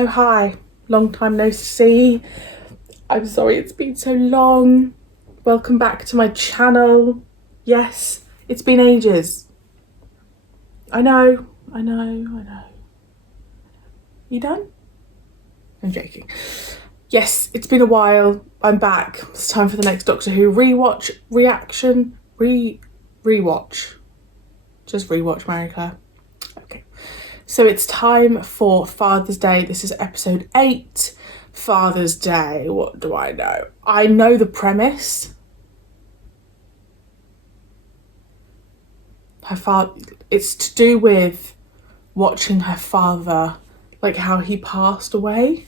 Oh hi, long time no see. I'm sorry it's been so long. Welcome back to my channel. Yes, it's been ages. I know. You done? I'm joking. Yes, it's been a while. I'm back. It's time for the next Doctor Who rewatch, reaction, rewatch. Just rewatch, Marie-Clare. Okay. So it's time for Father's Day. This is episode 8, Father's Day. What do I know? I know the premise. Her father, it's to do with watching her father, like how he passed away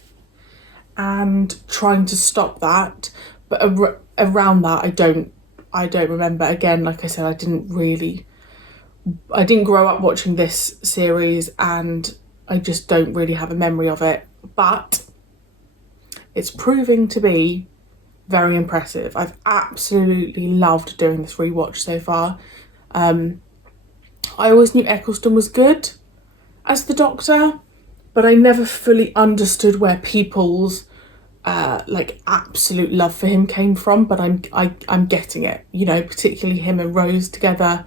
and trying to stop that. But around that, I don't remember. Again, like I said, I didn't grow up watching this series and I just don't really have a memory of it, but it's proving to be very impressive. I've absolutely loved doing this rewatch so far. I always knew Eccleston was good as the Doctor, but I never fully understood where people's like absolute love for him came from. But I'm getting it, you know, particularly him and Rose together.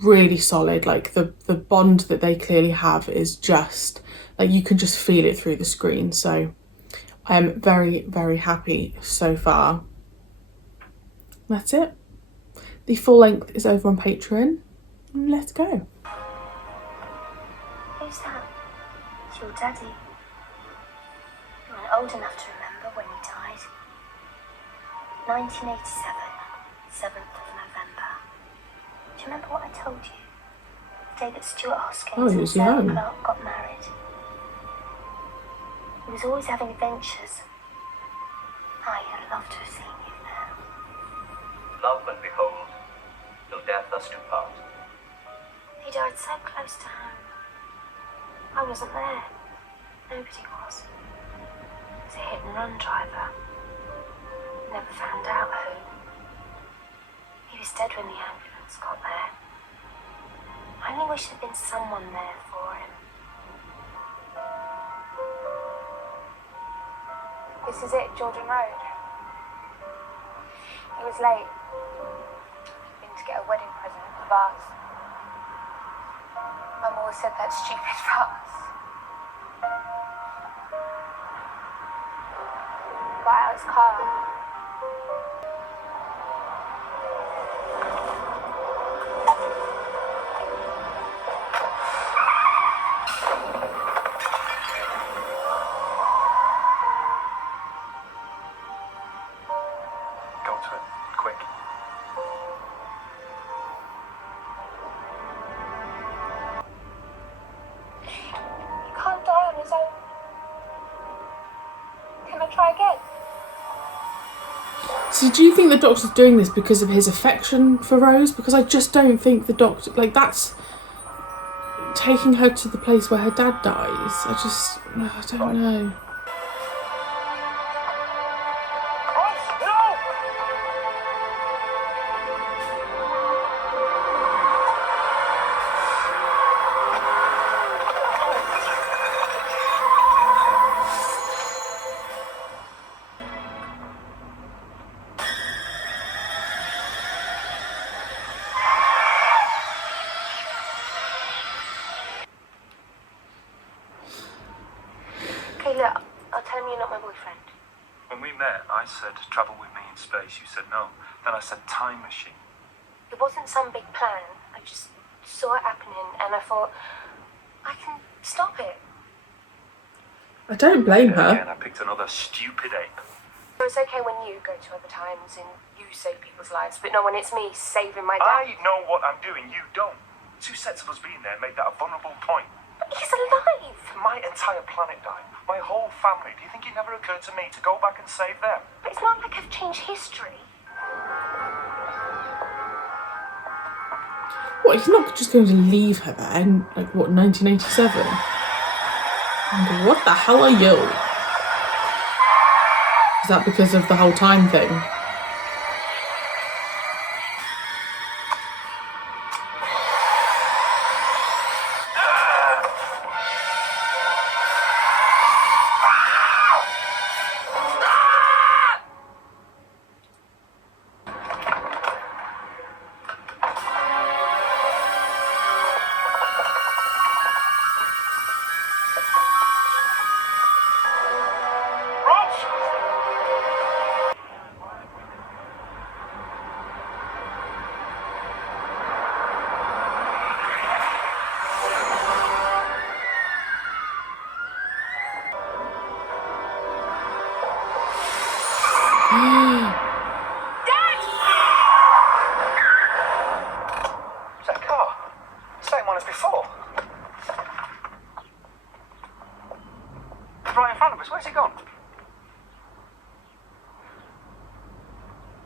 Really solid. Like the bond that they clearly have is just like you can just feel it through the screen. So I'm very, very happy so far. That's it. The full length is over on Patreon. Let's go. Who's that? It's your daddy. You weren't old enough to remember when he died. 1987, 7th of November. Do you remember what I told you? The day that Stuart Hoskins and Sarah Clark got married. He was always having adventures. I'd love to have seen you there. Love and behold, till death us do part. He died so close to home. I wasn't there. Nobody was. He was a hit-and-run driver. Never found out who. He was dead when the ambulance got there. I only wish there'd been someone there for him. This is it, Jordan Road. It was late. Been to get a wedding present at the vase. Mum always said that stupid vase. Got out his car. Try again. So do you think the Doctor's doing this because of his affection for Rose? Because I just don't think the Doctor, like, that's taking her to the place where her dad dies. I don't know. Look, I'll tell him you're not my boyfriend. When we met, I said travel with me in space. You said no. Then I said time machine. It wasn't some big plan. I just saw it happening and I thought, I can stop it. I don't blame her. Again, I picked another stupid ape. So it's okay when you go to other times and you save people's lives, but not when it's me saving my dad. I know what I'm doing, you don't. 2 sets of us being there made that a vulnerable point. But he's alive! My entire planet died. My whole family. Do you think it never occurred to me to go back and save them? But it's not like I've changed history. What, he's not just going to leave her there in, like, what, 1987? What the hell are you? Is that because of the whole time thing? That car? Same one as before. Right in front of us. Where's he gone?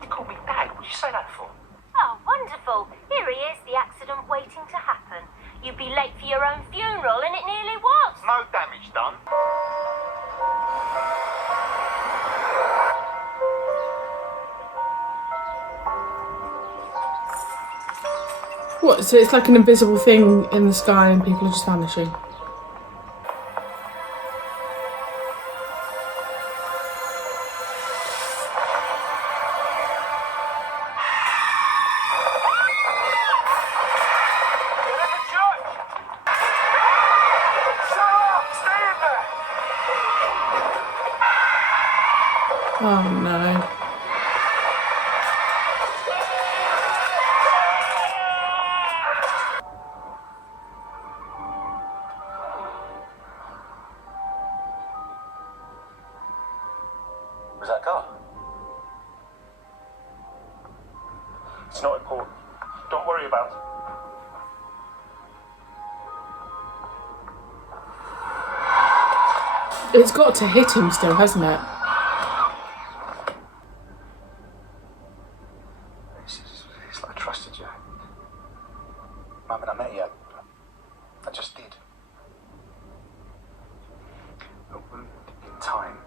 You called me Dad. What did you say that for? Oh, wonderful. Here he is, the accident waiting to happen. You'd be late for your own funeral, and it nearly was. No damage done. What? So it's like an invisible thing in the sky and people are just vanishing. Oh no. Was that car? It's not important. Don't worry about it. It's got to hit him still, hasn't it? It's like I trusted you. Mum, when I met you, I just did. A wound in time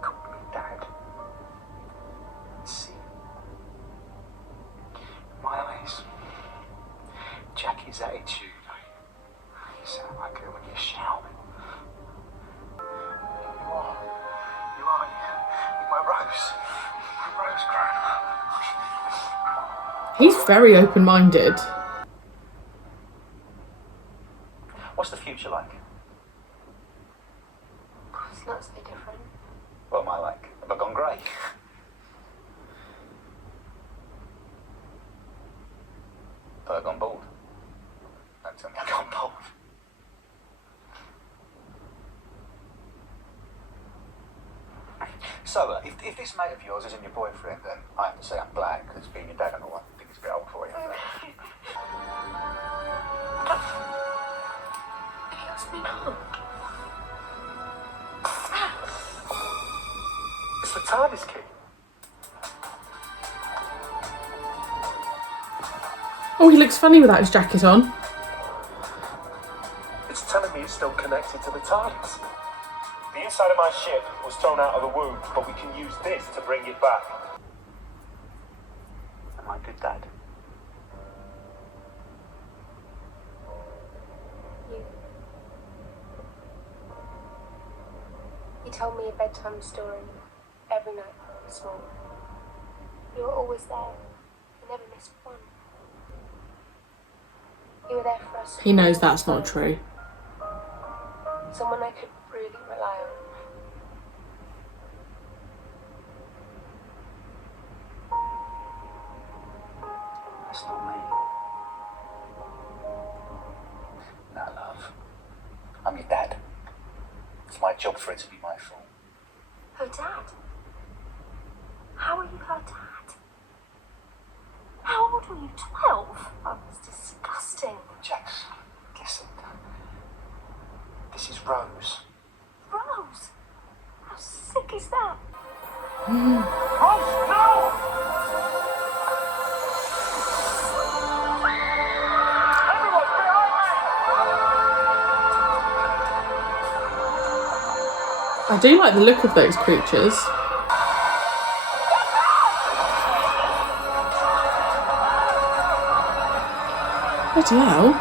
called me Dad. See, my eyes, Jackie's attitude. You sound like her when you shout. You are my rose. My rose grown up. He's very open-minded. What's the future like? It's not so different. What am I like? Have I gone grey? Have I gone bald? Don't tell me I've gone bald. So, if this mate of yours isn't your boyfriend, then I have to say I'm glad, because being your dad and all, I think it's a bit old for you. It's the TARDIS key. Oh, he looks funny without his jacket on. It's telling me it's still connected to the TARDIS. The inside of my ship was thrown out of the womb, but we can use this to bring it back. Am I a good dad? You told me a bedtime story every night when I was small. You were always there. You never missed one. You were there for us. He knows that's not true. Someone I could really rely on. That's not me. No, love. I'm your dad. It's my job for it to be my fault. Her dad? How are you her dad? How old were you? 12? Oh, it's disgusting. Jax, listen. This is Rose. Rose? How sick is that? Rose, no! Everyone's behind me! I do like the look of those creatures. Bloody hell.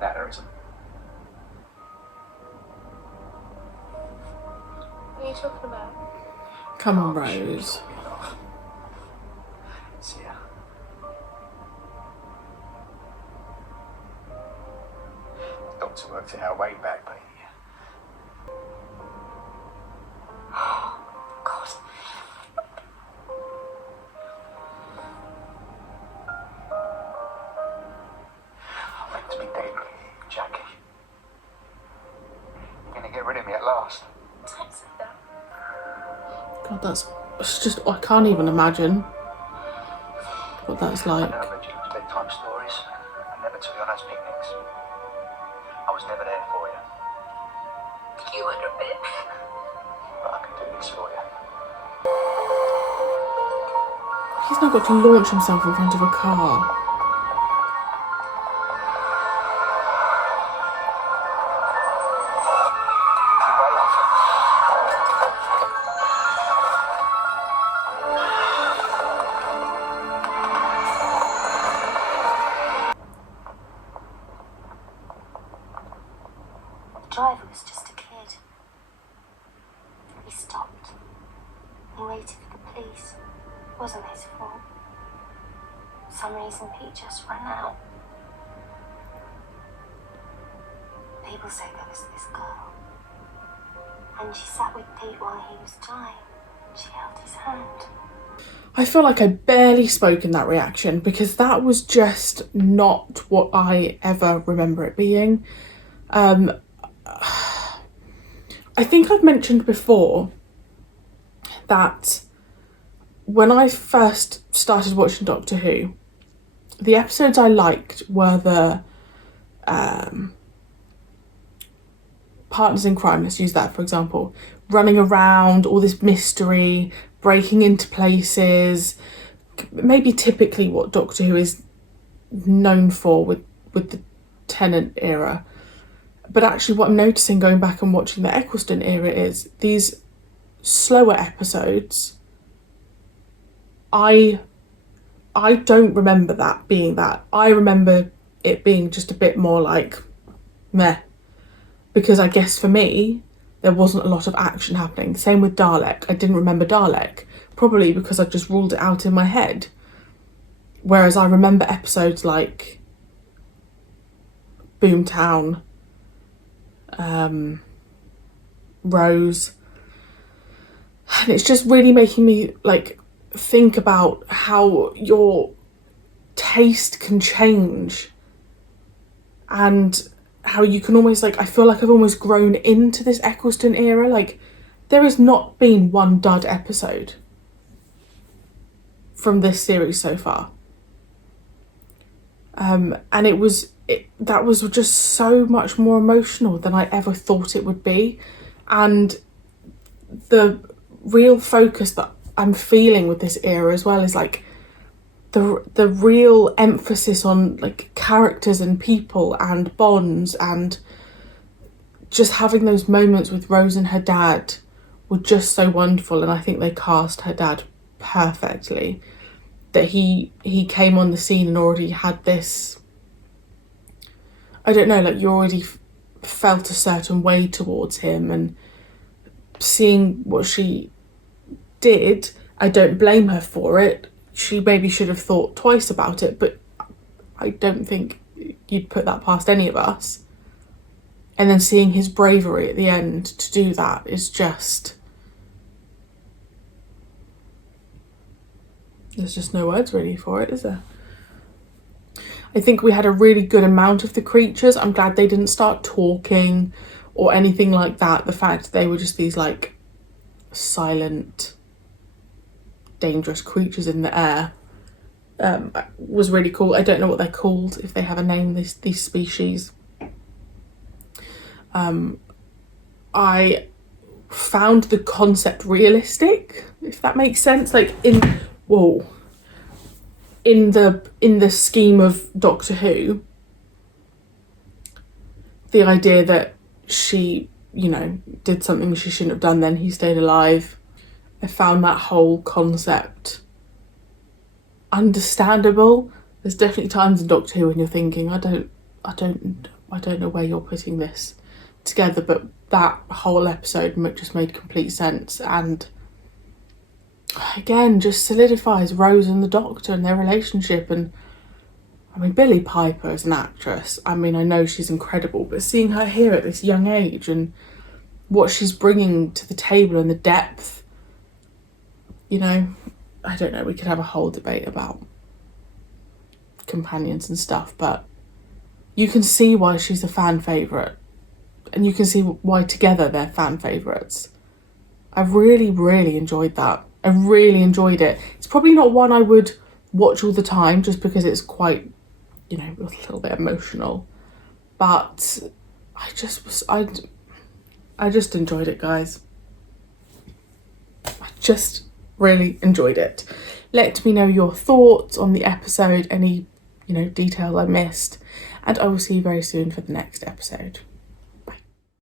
That there isn't. What are you talking about? Come on, Oh, sure, Rose. sure, me love. It's here. Doctor worked it out way back, but God. I'm meant to be dead, Jackie. You're gonna get rid of me at last. Don't say that. God, it's just, I can't even imagine what that's I like. never read you bedtime stories. I never took you on those picnics. I was never there for you. You would have been. But I can do this for you. He's now got to launch himself in front of a car. The driver was just a kid. He stopped. He waited for the police. It wasn't his fault. For some reason, Pete just ran out. People say there was this girl. And she sat with Pete while he was dying. She held his hand. I feel like I barely spoke in that reaction because that was just not what I ever remember it being. I think I've mentioned before that when I first started watching Doctor Who, the episodes I liked were the partners in crime, let's use that for example, running around, all this mystery, breaking into places, maybe typically what Doctor Who is known for with the Tennant era. But actually what I'm noticing going back and watching the Eccleston era is these slower episodes, I don't remember that being that. I remember it being just a bit more like meh. Because I guess for me, there wasn't a lot of action happening. Same with Dalek. I didn't remember Dalek, probably because I just ruled it out in my head. Whereas I remember episodes like Boomtown, Rose, and it's just really making me like think about how your taste can change and how you can almost like, I feel like I've almost grown into this Eccleston era. Like there has not been one dud episode from this series so far, and that was just so much more emotional than I ever thought it would be. And the real focus that I'm feeling with this era as well is like the real emphasis on like characters and people and bonds, and just having those moments with Rose and her dad were just so wonderful. And I think they cast her dad perfectly, that he came on the scene and already had this, I don't know, like you already felt a certain way towards him. And seeing what she did, I don't blame her for it. She maybe should have thought twice about it, but I don't think you'd put that past any of us. And then seeing his bravery at the end to do that is just, there's just no words really for it, is there? I think we had a really good amount of the creatures. I'm glad they didn't start talking or anything like that. The fact that they were just these like silent, dangerous creatures in the air was really cool. I don't know what they're called, if they have a name, these species. I found the concept realistic, if that makes sense. Like in the scheme of Doctor Who, the idea that she, you know, did something she shouldn't have done, then he stayed alive. I found that whole concept understandable. There's definitely times in Doctor Who when you're thinking, I don't I don't know where you're putting this together, but that whole episode just made complete sense, and again just solidifies Rose and the Doctor and their relationship. And I mean, Billie Piper as an actress, I mean, I know she's incredible, but seeing her here at this young age and what she's bringing to the table and the depth, you know, I don't know, we could have a whole debate about companions and stuff, but you can see why she's a fan favourite, and you can see why together they're fan favourites. I really, really enjoyed that. I really enjoyed it. It's probably not one I would watch all the time just because it's quite, you know, a little bit emotional, but I just enjoyed it, guys. I just really enjoyed it. Let me know your thoughts on the episode, any, you know, detail I missed, and I will see you very soon for the next episode.